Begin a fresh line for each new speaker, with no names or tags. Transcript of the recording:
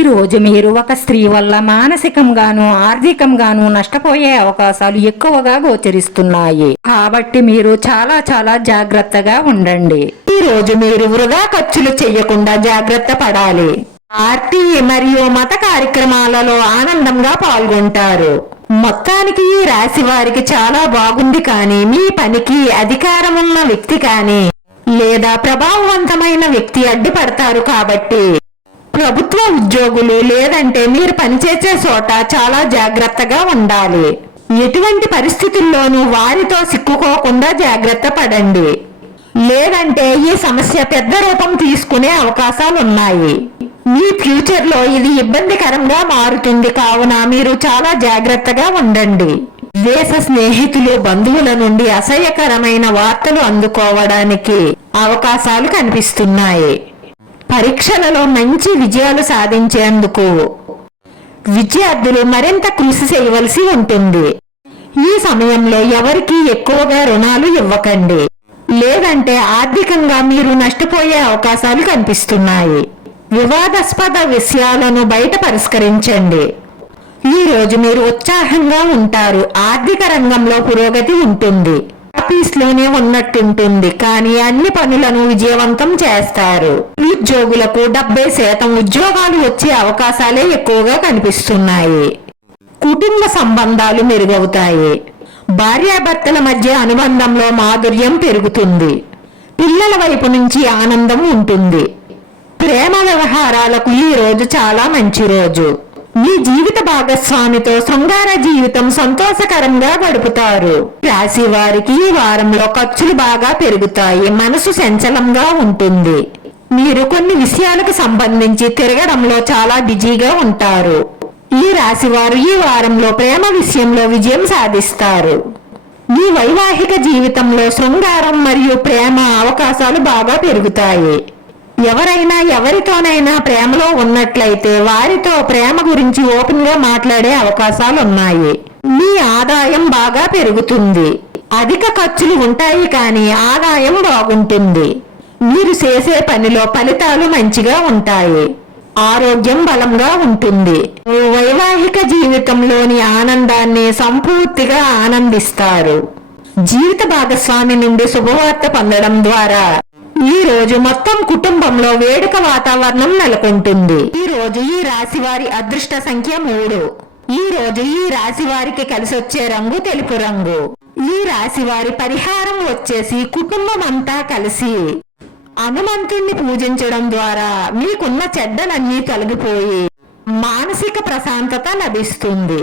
ఈ రోజు మీరు ఒక స్త్రీ వల్ల మానసికంగాను ఆర్థికంగాను నష్టపోయే అవకాశాలు ఎక్కువగా గోచరిస్తున్నాయి. కాబట్టి మీరు చాలా చాలా జాగ్రత్తగా ఉండండి. ఈ రోజు మీరు వృధా ఖర్చులు చేయకుండా జాగ్రత్త పడాలి. ఆర్టీ మరియు మత కార్యక్రమాలలో ఆనందంగా పాల్గొంటారు. మొత్తానికి ఈ రాశి వారికి చాలా బాగుంది కానీ మీ పనికి అధికారం ఉన్న వ్యక్తి కానీ లేదా ప్రభావవంతమైన వ్యక్తి అడ్డుపడతారు కాబట్టి ప్రభుత్వ ఉద్యోగులు లేదంటే మీరు పనిచేసే చోట చాలా జాగ్రత్తగా ఉండాలి. ఎటువంటి పరిస్థితుల్లోనూ వారితో సిక్కుకోకుండా జాగ్రత్త పడండి. లేదంటే ఈ సమస్య పెద్ద రూపం తీసుకునే అవకాశాలు ఉన్నాయి మీ ఫ్యూచర్లో ఇది ఇబ్బందికరంగా మారుతుంది కావున మీరు చాలా జాగ్రత్తగా ఉండండి. దేశ స్నేహితులు బంధువుల నుండి అసహ్యకరమైన వార్తలు అందుకోవడానికి అవకాశాలు కనిపిస్తున్నాయి. పరీక్షలలో మంచి విజయాలు సాధించేందుకు విద్యార్థులు మరింత కృషి చేయవలసి ఉంటుంది. ఈ సమయంలో ఎవరికి ఎక్కువగా రుణాలు ఇవ్వకండి. లేదంటే ఆర్థికంగా మీరు నష్టపోయే అవకాశాలు కనిపిస్తున్నాయి. వివాదాస్పద విషయాలను బయట పరిష్కరించండి. ఈ రోజు మీరు ఉత్సాహంగా ఉంటారు. ఆర్థిక రంగంలో పురోగతి ఉంటుంది. ఆఫీస్లోనే ఉన్నట్టుంటుంది. కానీ అన్ని పనులను విజయవంతం చేస్తారు. ఉద్యోగులకు డెబ్బై శాతం ఉద్యోగాలు వచ్చే అవకాశాలే ఎక్కువగా కనిపిస్తున్నాయి. కుటుంబ సంబంధాలు మెరుగవుతాయి. భార్యాభర్తల మధ్య అనుబంధంలో మాధుర్యం పెరుగుతుంది. పిల్లల వైపు నుంచి ఆనందం ఉంటుంది. ప్రేమ వ్యవహారాలకు ఈ రోజు చాలా మంచి రోజు. మీ జీవిత భాగస్వామితో శృంగార జీవితం సంతోషకరంగా గడుపుతారు. రాశి వారికి ఈ వారంలో ఖర్చులు బాగా పెరుగుతాయి. మనసు సంచలంగా ఉంటుంది. మీరు కొన్ని విషయాలకు సంబంధించి తిరగడంలో చాలా బిజీగా ఉంటారు. ఈ రాశి వారు ఈ వారంలో ప్రేమ విషయంలో విజయం సాధిస్తారు. మీ వైవాహిక జీవితంలో శృంగారం మరియు ప్రేమ అవకాశాలు బాగా పెరుగుతాయి. ఎవరైనా ఎవరితోనైనా ప్రేమలో ఉన్నట్లయితే వారితో ప్రేమ గురించి ఓపెన్గా మాట్లాడే అవకాశాలు ఉన్నాయి మీ ఆదాయం బాగా పెరుగుతుంది. అధిక ఖర్చులు ఉంటాయి కానీ ఆదాయం బాగుంటుంది. మీరు చేసే పనిలో ఫలితాలు మంచిగా ఉంటాయి. ఆరోగ్యం బలంగా ఉంటుంది. వైవాహిక జీవితంలోని ఆనందాన్ని సంపూర్తిగా ఆనందిస్తారు. జీవిత భాగస్వామి నుండి శుభవార్త పొందడం ద్వారా ఈ రోజు మొత్తం కుటుంబంలో వేడుక వాతావరణం నెలకొంటుంది. ఈ రోజు ఈ రాశి వారి అదృష్ట సంఖ్య మూడు. ఈ రోజు ఈ రాశి వారికి కలిసి వచ్చే రంగు తెలుపు రంగు. ఈ రాశి వారి పరిహారం వచ్చేసి కుటుంబం అంతా కలిసి హనుమంతుణ్ణి పూజించడం ద్వారా మీకున్న చెడ్డలన్నీ తొలగిపోయి మానసిక ప్రశాంతత లభిస్తుంది.